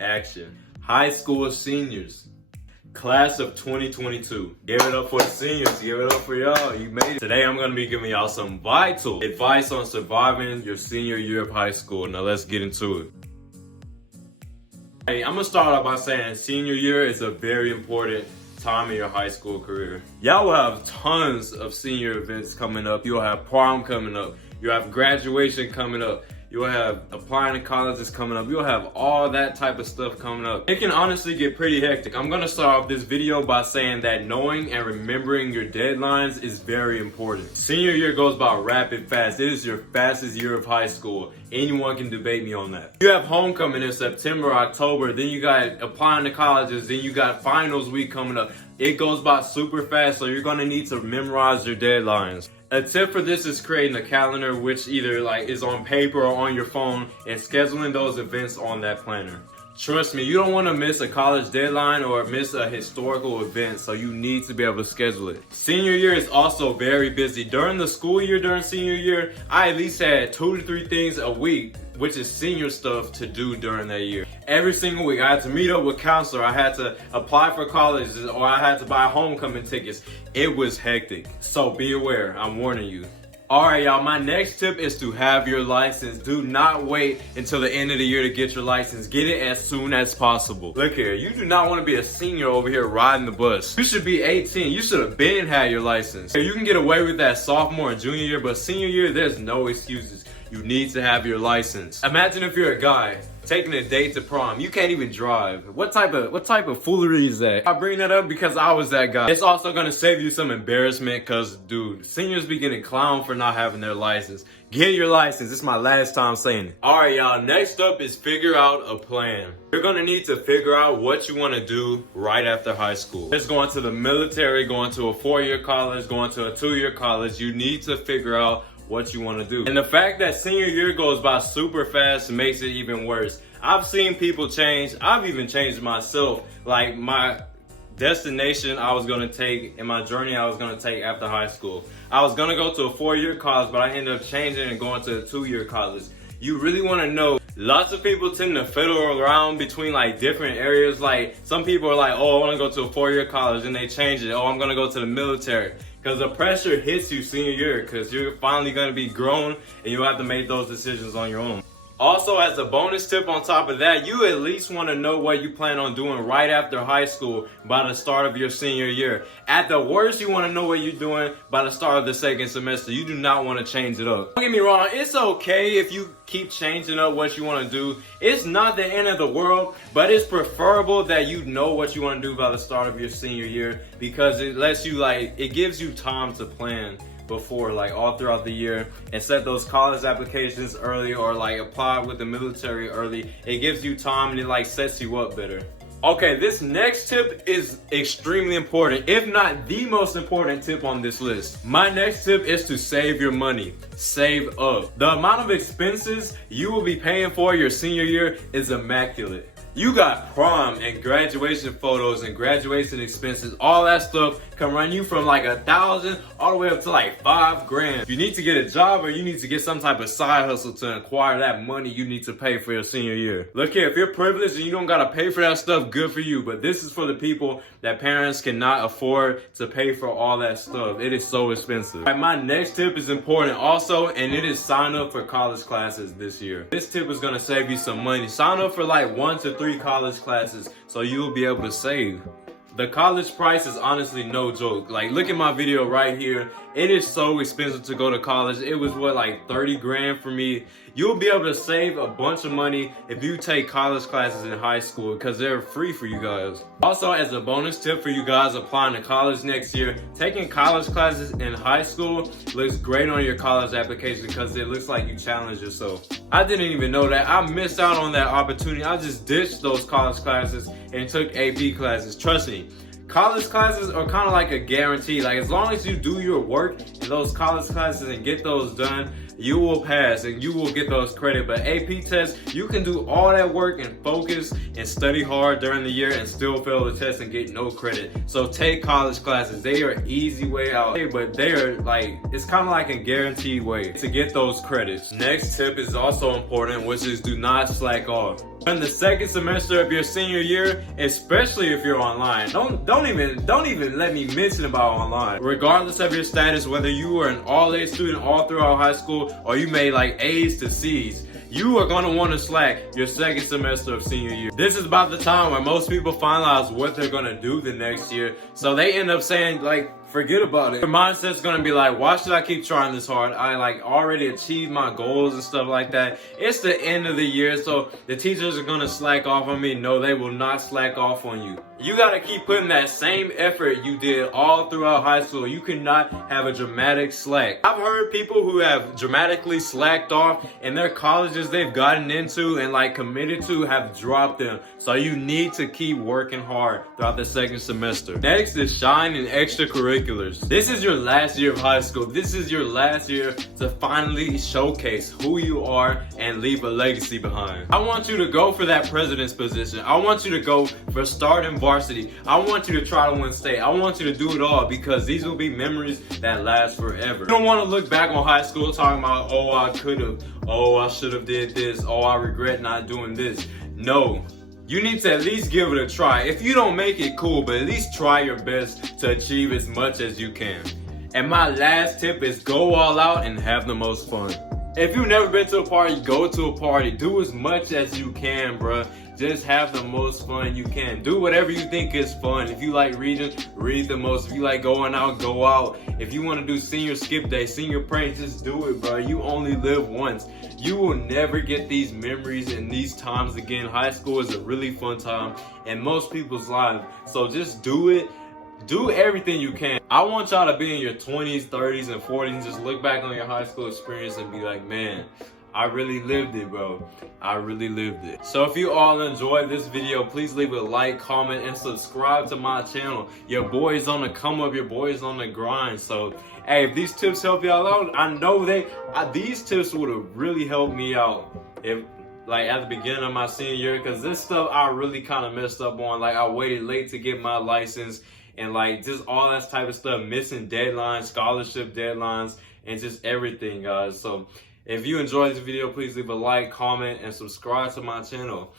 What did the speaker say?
action. High school seniors, class of 2022. Give it up for the seniors, give it up for y'all, you made it. Today I'm gonna be giving y'all some vital advice on surviving your senior year of high school. Now let's get into it. Hey, I'm gonna start off by saying senior year is a very important time in your high school career. Y'all will have tons of senior events coming up. You'll have prom coming up. You'll have graduation coming up. You'll have applying to colleges coming up. You'll have all that type of stuff coming up. It can honestly get pretty hectic. I'm gonna start off this video by saying that knowing and remembering your deadlines is very important. Senior year goes by rapid fast. It is your fastest year of high school. Anyone can debate me on that. You have homecoming in September, October, then you got applying to colleges, then you got finals week coming up. It goes by super fast, so you're gonna need to memorize your deadlines. A tip for this is creating a calendar, which either is on paper or on your phone, and scheduling those events on that planner. Trust me, you don't want to miss a college deadline or miss a historical event, so you need to be able to schedule it. Senior year is also very busy. During the school year, during senior year, I at least had 2 to 3 things a week, which is senior stuff to do during that year. Every single week, I had to meet up with counselor, I had to apply for colleges, or I had to buy homecoming tickets. It was hectic, so be aware, I'm warning you. Alright y'all, my next tip is to have your license. Do not wait until the end of the year to get your license. Get it as soon as possible. Look here, you do not want to be a senior over here riding the bus. You should be 18. You should have been had your license. You can get away with that sophomore and junior year, but senior year, there's no excuses. You need to have your license. Imagine if you're a guy taking a date to prom. You can't even drive. What type of foolery is that? I bring that up because I was that guy. It's also gonna save you some embarrassment because, dude, seniors be getting clowned for not having their license. Get your license. It's my last time saying it. All right, y'all. Next up is figure out a plan. You're gonna need to figure out what you want to do right after high school. Just going to the military, going to a 4-year college, going to a 2-year college. You need to figure out what you want to do. And the fact that senior year goes by super fast makes it even worse. I've seen people change. I've even changed myself. Like my destination I was going to take and my journey I was going to take after high school. I was going to go to a 4-year college, but I ended up changing and going to a 2-year college. You really want to know. Lots of people tend to fiddle around between different areas. Like some people are like, oh, I want to go to a 4-year college, and they change it. Oh, I'm going to go to the military. Because the pressure hits you senior year because you're finally going to be grown and you'll have to make those decisions on your own. Also, as a bonus tip on top of that, you at least want to know what you plan on doing right after high school by the start of your senior year. At the worst, you want to know what you're doing by the start of the second semester. You do not want to change it up. Don't get me wrong, it's okay if you keep changing up what you want to do. It's not the end of the world, but it's preferable that you know what you want to do by the start of your senior year because it lets you it gives you time to plan before all throughout the year and set those college applications early or apply with the military early. It gives you time and it sets you up better. Okay, this next tip is extremely important, if not the most important tip on this list. My next tip is to save your money. Save up. The amount of expenses you will be paying for your senior year is immaculate. You got prom and graduation photos and graduation expenses, all that stuff can run you from $1,000 all the way up to $5,000. You need to get a job or you need to get some type of side hustle to acquire that money you need to pay for your senior year. Look here, if you're privileged and you don't gotta pay for that stuff, good for you. But this is for the people that parents cannot afford to pay for all that stuff. It is so expensive. All right, my next tip is important also, and it is sign up for college classes this year. This tip is gonna save you some money. Sign up for 1 to 3 college classes so you'll be able to save. The college price is honestly no joke. Look at my video right here. It is so expensive to go to college. It was 30 grand for me. You'll be able to save a bunch of money if you take college classes in high school because they're free for you guys. Also, as a bonus tip for you guys applying to college next year, taking college classes in high school looks great on your college application because it looks like you challenge yourself. I didn't even know that. I missed out on that opportunity. I just ditched those college classes and took AP classes. Trust me. College classes are kind of like a guarantee. As long as you do your work in those college classes and get those done, you will pass and you will get those credit. But AP tests, you can do all that work and focus and study hard during the year and still fail the test and get no credit. So take college classes. They are an easy way out, but they are it's kind of like a guaranteed way to get those credits. Next tip is also important, which is do not slack off. In the second semester of your senior year, especially if you're online, don't even let me mention about online. Regardless of your status, whether you were an all-A student all throughout high school or you made like A's to C's, you are gonna want to slack your second semester of senior year. This is about the time where most people finalize what they're gonna do the next year, so they end up saying like, forget about it. Your mindset's gonna be like, why should I keep trying this hard? I like already achieved my goals and stuff like that. It's the end of the year, so the teachers are gonna slack off on me. No, they will not slack off on you. You gotta keep putting that same effort you did all throughout high school. You cannot have a dramatic slack. I've heard people who have dramatically slacked off and their colleges they've gotten into and like committed to have dropped them. So you need to keep working hard throughout the second semester. Next is shine in extracurriculars. This is your last year of high school. This is your last year to finally showcase who you are and leave a legacy behind. I want you to go for that president's position. I want you to go for starting varsity. I want you to try to win state. I want you to do it all because these will be memories that last forever. You don't want to look back on high school talking about, oh, I could have, oh, I should have did this, oh, I regret not doing this. No. You need to at least give it a try. If you don't make it, cool, but at least try your best to achieve as much as you can. And my last tip is go all out and have the most fun. If you've never been to a party, go to a party. Do as much as you can, bruh. Just have the most fun you can. Do whatever you think is fun. If you like reading, read the most. If you like going out, go out. If you want to do senior skip day, senior prank, just do it, bro. You only live once. You will never get these memories and these times again. High school is a really fun time in most people's lives. So just do it. Do everything you can. I want y'all to be in your 20s, 30s, and 40s and just look back on your high school experience and be like, man, I really lived it, bro. I really lived it. So if you all enjoyed this video, please leave a like, comment, and subscribe to my channel. Your boy is on the come up. Your boy is on the grind. So, hey, if these tips help y'all out, I know these tips would have really helped me out if, like, at the beginning of my senior year, because this stuff I really kind of messed up on. Like, I waited late to get my license and, like, just all that type of stuff, missing deadlines, scholarship deadlines, and just everything, guys. So if you enjoyed this video, please leave a like, comment, and subscribe to my channel.